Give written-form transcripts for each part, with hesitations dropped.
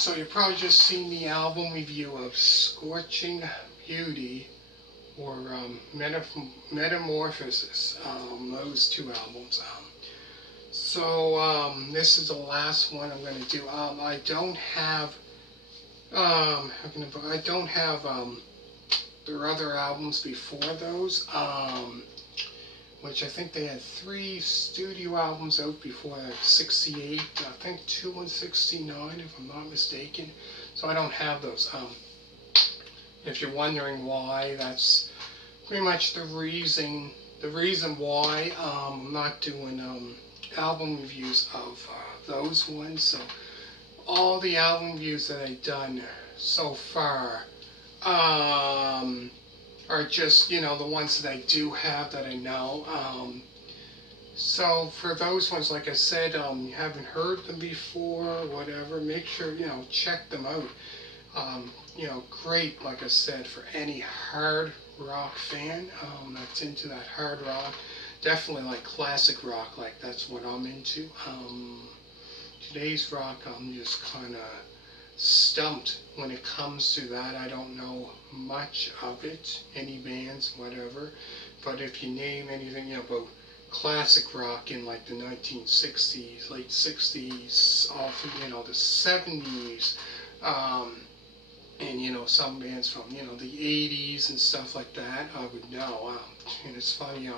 So you've probably just seen the album review of Scorching Beauty or Metamorphosis, those two albums. This is the last one I'm going to do. I don't have their other albums before those. Which I think they had 3 studio albums out before that, 68, I think 2 in 69 if I'm not mistaken. So I don't have those. If you're wondering why, that's pretty much the reason why I'm not doing album reviews of those ones. So all the album reviews that I've done so far are just, the ones that I do have that I know. So for those ones, like I said, you haven't heard them before, or whatever, make sure, check them out. Great, like I said, for any hard rock fan that's into that hard rock. Definitely like classic rock, like that's what I'm into. Today's rock, I'm just kind of stumped when it comes to that. I don't know much of it, any bands, whatever. But if you name anything about classic rock in like the 1960s, late 60s, all through the 70s, and some bands from the 80s and stuff like that, I would know. And it's funny,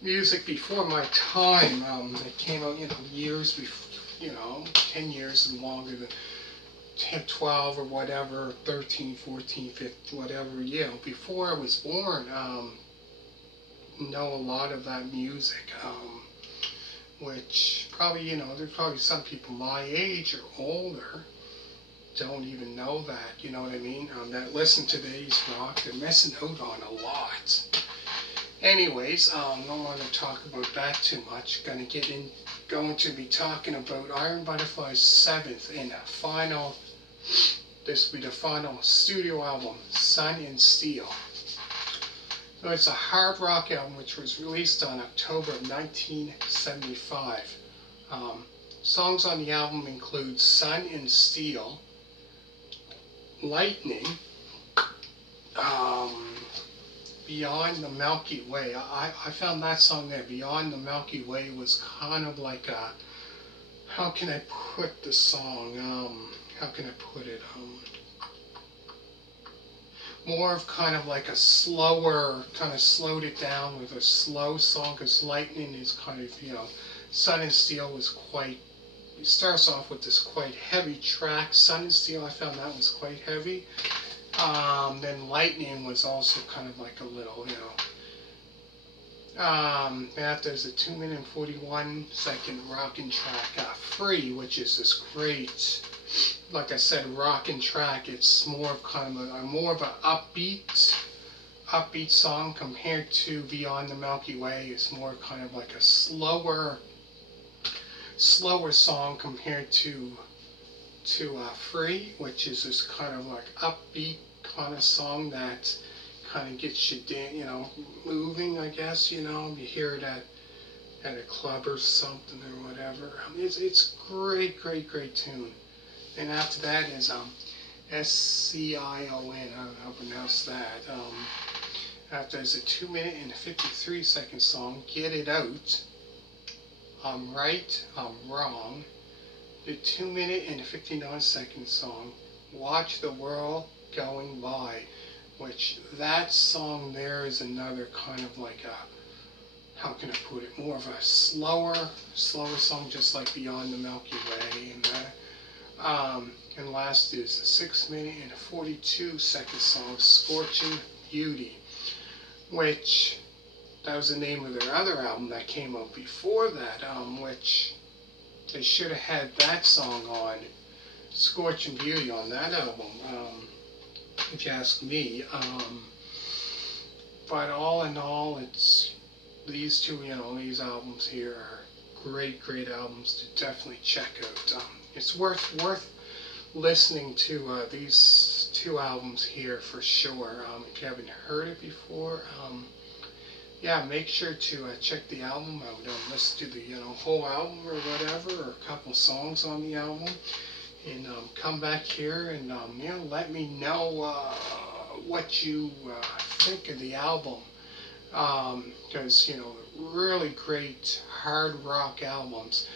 music before my time that came out years before, 10 years and longer than 10, 12 or whatever, 13, 14, 15, whatever, before I was born, know a lot of that music, which probably, there's probably some people my age or older don't even know that, you know what I mean, that listen to today's rock, they're missing out on a lot. Anyways, don't want to talk about that too much. Going to be talking about Iron Butterfly's 7th and final. This will be the final studio album, Sun and Steel. So it's a hard rock album which was released on October of 1975. Songs on the album include Sun and Steel, Lightnin, Beyond the Milky Way. I found that song there, Beyond the Milky Way, was kind of like a, how can I put the song, how can I put it, more of kind of like a slower, kind of slowed it down with a slow song, because Lightnin is kind of, Sun and Steel was quite, it starts off with this quite heavy track. Sun and Steel, I found that was quite heavy. Then Lightnin was also kind of like a little, after there's a 2-minute and 41-second rockin' track, Free, which is this great, like I said, rockin' track. It's more of kind of more of an upbeat song compared to Beyond the Milky Way. It's more kind of like a slower song compared to Free, which is this kind of like upbeat kind of song that kind of gets you moving, I guess, you hear it at a club or something or whatever. It's great tune. And after that is Scion, I don't know how to pronounce that. After is a 2-minute and 53-second song, Get It Out, I'm Right, I'm Wrong. The 2-minute and 59-second song, Watch the World Going By, which that song there is another kind of like a, how can I put it, more of a slower song, just like Beyond the Milky Way. And last is the 6-minute and 42-second song, Scorching Beauty, which that was the name of their other album that came out before that, which they should have had that song on, Scorching Beauty, on that album, if you ask me. But all in all, it's these two, these albums here are great albums to definitely check out. It's worth listening to these two albums here for sure. If you haven't heard it before, yeah, make sure to check the album out. Listen to the whole album or whatever, or a couple songs on the album. and come back here and let me know what you think of the album, because really great hard rock albums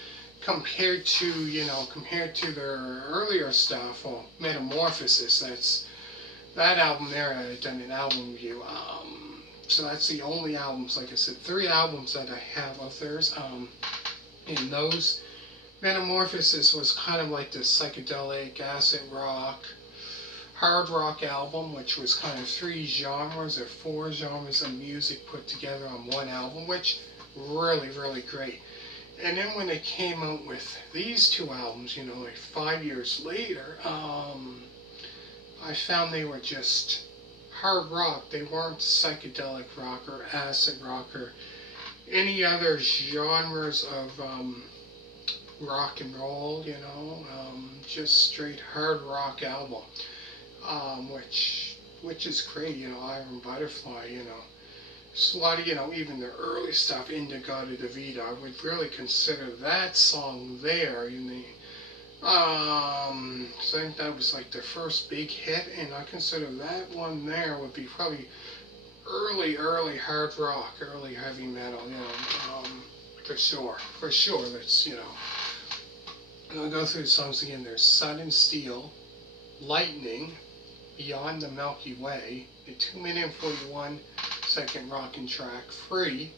compared to their earlier stuff. Well, Metamorphosis, that album there. I've done an album review. So that's the only albums, like I said, 3 albums that I have of theirs. And those, Metamorphosis was kind of like the psychedelic acid rock, hard rock album, which was kind of 3 genres or 4 genres of music put together on one album, which really, really great. And then when they came out with these 2 albums, like 5 years later, I found they were just hard rock. They weren't psychedelic rock or acid rock or any other genres of rock and roll, just straight hard rock album, which is great. Iron Butterfly, so a lot of, even the early stuff, Indigado de Vida, I would really consider that song there so I think that was like their first big hit, and I consider that one there would be probably early hard rock, early heavy metal, for sure. That's, I'll go through the songs again. There's Sun and Steel, Lightning, Beyond the Milky Way, the 2-minute and 41-second rockin' track, Free,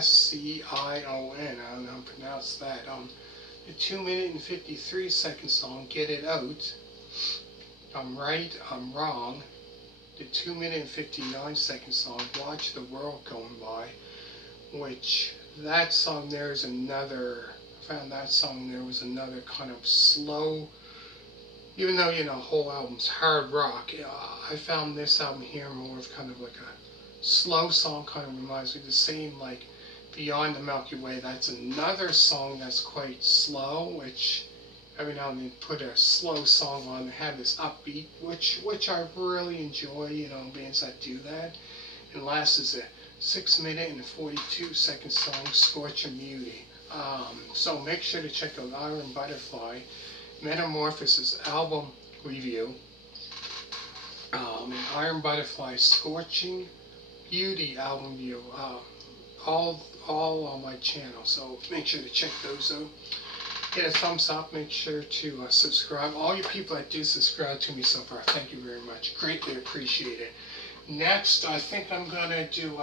Scion, I don't know how to pronounce that, the 2-minute and 53-second song, Get It Out, I'm Right, I'm Wrong, the 2-minute and 59-second song, Watch the World Going By, which that song there is another, I found that song there was another kind of slow, even though, whole album's hard rock, I found this album here more of kind of like a slow song, kind of reminds me of the same, like, Beyond the Milky Way. That's another song that's quite slow, which every now and then put a slow song on and have this upbeat, which I really enjoy, bands that do that. And last is a 6-minute and 42-second song, Scorching Beauty. So make sure to check out Iron Butterfly, Metamorphosis album review, and Iron Butterfly Scorching Beauty album review. All on my channel, so make sure to check those out. Hit a thumbs up, make sure to subscribe. All you people that do subscribe to me so far, thank you very much. Greatly appreciate it. Next, I think I'm going to do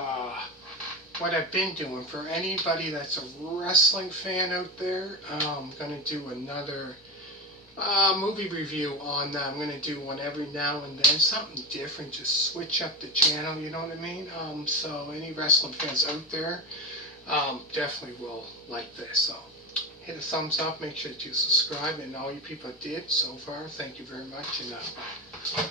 what I've been doing. For anybody that's a wrestling fan out there, I'm going to do another movie review on that. I'm going to do one every now and then, something different, just switch up the channel, you know what I mean? So any wrestling fans out there, definitely will like this. So hit a thumbs up, make sure to subscribe, and all you people that did so far, thank you very much, and bye.